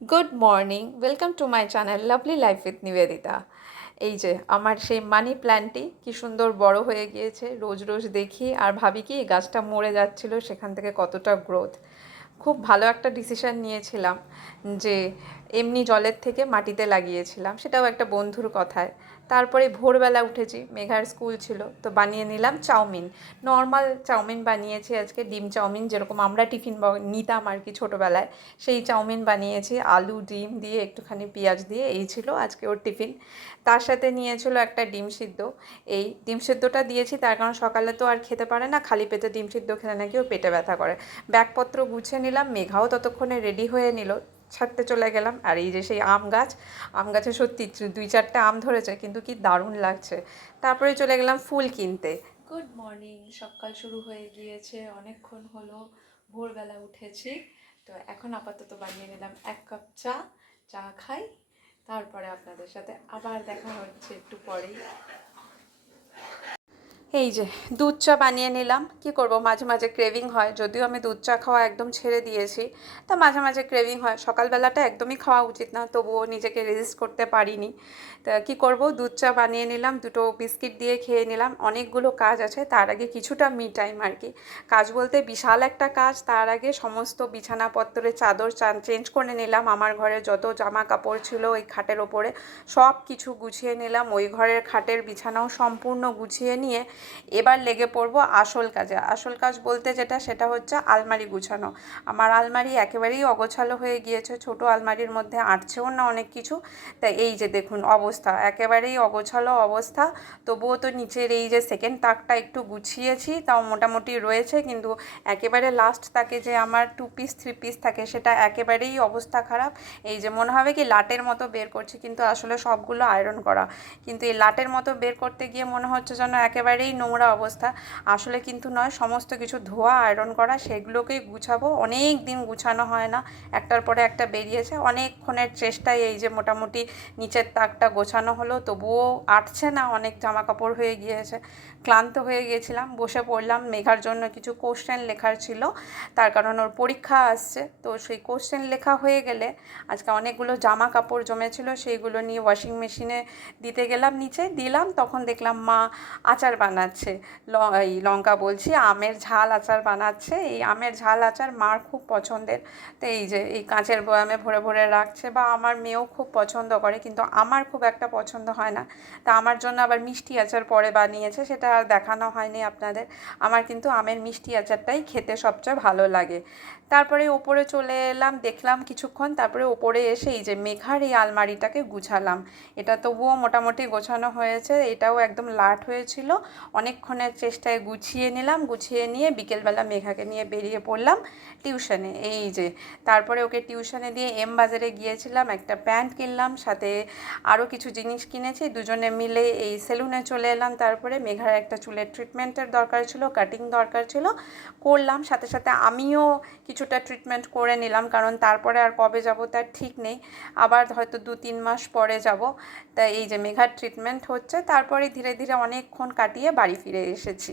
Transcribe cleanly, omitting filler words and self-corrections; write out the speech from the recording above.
Good morning, welcome to my channel lovely life with Nivedita. এই যে আমার সেই মানি প্ল্যান্টটি কি সুন্দর বড় হয়ে গিয়েছে, রোজ রোজ দেখি আর ভাবি কি গাছটা মরে যাচ্ছিল, সেখান থেকে কতটা গ্রোথ। খুব ভালো একটা ডিসিশন নিয়েছিলাম যে এমনি জলের থেকে মাটিতে লাগিয়েছিলাম, সেটাও একটা বন্ধুর কথায়। তারপরে ভোরবেলা উঠেছি, মেঘার স্কুল ছিল, তো বানিয়ে নিলাম চাউমিন। নর্মাল চাউমিন বানিয়েছি আজকে, ডিম চাউমিন, যেরকম আমরা টিফিন নিতাম আর কি ছোটোবেলায়, সেই চাউমিন বানিয়েছি আলু ডিম দিয়ে একটুখানি পেঁয়াজ দিয়ে। এই ছিল আজকে ওর টিফিন। তার সাথে নিয়েছিল একটা ডিম সিদ্ধ। এই ডিম সিদ্ধটা দিয়েছি তার কারণ সকালে তো আর খেতে পারে না, খালি পেটে ডিম সিদ্ধ খেলে নাকি ওর পেটে ব্যথা করে। ব্যাগপত্র গুছিয়ে নিলাম, মেঘাও ততক্ষণে রেডি হয়ে নিল, ছাড়তে চলে গেলাম। আর এই যে সেই আম গাছ, আম গাছে সত্যি 2-4টে আম ধরেছে, কিন্তু কি দারুণ লাগছে। তারপরে চলে গেলাম ফুল কিনতে। গুড মর্নিং, সকাল শুরু হয়ে গিয়েছে, অনেকক্ষণ হলো ভোরবেলা উঠেছি। তো এখন আপাতত বানিয়ে নিলাম 1 কাপ চা। চা খাই, তারপরে আপনাদের সাথে আবার দেখা হচ্ছে একটু পরেই। এই যে দুধ চা বানিয়ে নিলাম। কি করব, মাঝে মাঝে ক্রেভিং হয়, যদিও আমি দুধ চা খাওয়া একদম ছেড়ে দিয়েছি, তা মাঝে মাঝে ক্রেভিং হয়। সকালবেলাটা একদমই খাওয়া উচিত না, তবুও নিজেকে রেজিস্ট করতে পারিনি। তা কী করব, দুধ চা বানিয়ে নিলাম, দুটো বিস্কিট দিয়ে খেয়ে নিলাম। অনেকগুলো কাজ আছে, তার আগে কিছুটা মি টাইম আর কি। কাজ বলতে বিশাল একটা কাজ, তার আগে সমস্ত বিছানাপত্রের চাদর চেঞ্জ করে নিলাম। আমার ঘরে যত জামা কাপড় ছিল ওই খাটের ওপরে সব কিছু গুছিয়ে নিলাম। ওই ঘরের খাটের বিছানাও সম্পূর্ণ গুছিয়ে নিয়ে এবার লেগে পড়বো আসল কাজে। আসল কাজ বলতে যেটা, সেটা হচ্ছে আলমারি গুছানো। আমার আলমারি একেবারেই অগোছালো হয়ে গিয়েছে, ছোট আলমারির মধ্যে আটছেও না অনেক কিছু। তাই এই যে দেখুন অবস্থা, একেবারেই অগোছালো অবস্থা। তবুও তো নিচের এই যে সেকেন্ড তাকটা একটু গুছিয়েছি, তাও মোটামুটি রয়েছে, কিন্তু একেবারে লাস্ট তাকে যে আমার 2 পিস 3 পিস থাকে, সেটা একেবারেই অবস্থা খারাপ। এই যে মনে হবে কি লাটের মতো বের করছি, কিন্তু আসলে সবগুলো আয়রন করা। কিন্তু এই লাটের মতো বের করতে গিয়ে মনে হচ্ছে যেন একেবারেই নোংরা অবস্থা। আসলে কিন্তু নয়, সমস্ত কিছু ধোয়া আয়রন করা, সেগুলোকেই গুছাবো। অনেক দিন গুছানো হয় না, একটার পরে একটা বেরিয়েছে। অনেকক্ষণের চেষ্টায় এই যে মোটামুটি নিচের তাকটা গোছানো হলো, তবুও আটছে না, অনেক জামা কাপড় হয়ে গিয়েছে। ক্লান্ত হয়ে গিয়েছিলাম, বসে পড়লাম। মেঘার জন্য কিছু কোশ্চেন লেখার ছিল, তার কারণ ওর পরীক্ষা আসছে। তো সেই কোশ্চেন লেখা হয়ে গেলে আজকে অনেকগুলো জামা কাপড় জমেছিল, সেইগুলো নিয়ে ওয়াশিং মেশিনে দিতে গেলাম, নিচে দিলাম। তখন দেখলাম মা আচার বানাচ্ছে। এই লঙ্কা বলছি, আমের ঝাল আচার বানাচ্ছে। এই আমের ঝাল আচার মার খুব পছন্দের। তো এই যে এই কাঁচের বয়ামে ভরে ভরে রাখছে, বা আমার মেয়েও খুব পছন্দ করে, কিন্তু আমার খুব একটা পছন্দ হয় না। তা আমার জন্য আবার মিষ্টি আচার পরে বানিয়েছে, সেটা আর দেখানো হয়নি আপনাদের। আমার কিন্তু আমের মিষ্টি আচারটাই খেতে সবচেয়ে ভালো লাগে। তারপরে ওপরে চলে এলাম, দেখলাম কিছুক্ষণ, তারপরে ওপরে এসে এই যে মেঘার এই আলমারিটাকে গুছালাম। এটা তবুও মোটামুটি গোছানো হয়েছে, এটাও একদম লাট হয়েছিল। অনেকক্ষণের চেষ্টায় গুছিয়ে নিলাম, গুছিয়ে নিয়ে বিকেলবেলা মেঘাকে নিয়ে বেরিয়ে পড়লাম টিউশনে। এই যে তারপরে ওকে টিউশনে দিয়ে এম বাজারে গিয়েছিলাম, একটা প্যান্ট কিনলাম, সাথে আরও কিছু জিনিস কিনেছি। দুজনে মিলে এই সেলুনে চলে এলাম। তারপরে মেঘার একটা চুলের ট্রিটমেন্টের দরকার ছিল, কাটিং দরকার ছিল, করলাম। সাথে সাথে আমিও কিছুটা ট্রিটমেন্ট করে নিলাম, কারণ তারপরে আর কবে যাব তার ঠিক নেই, আবার হয়তো 2-3 মাস পরে যাব। তাই এই যে মেঘার ট্রিটমেন্ট হচ্ছে, তারপরে ধীরে ধীরে অনেকক্ষণ কাটিয়ে বাড়ি ফিরে এসেছি।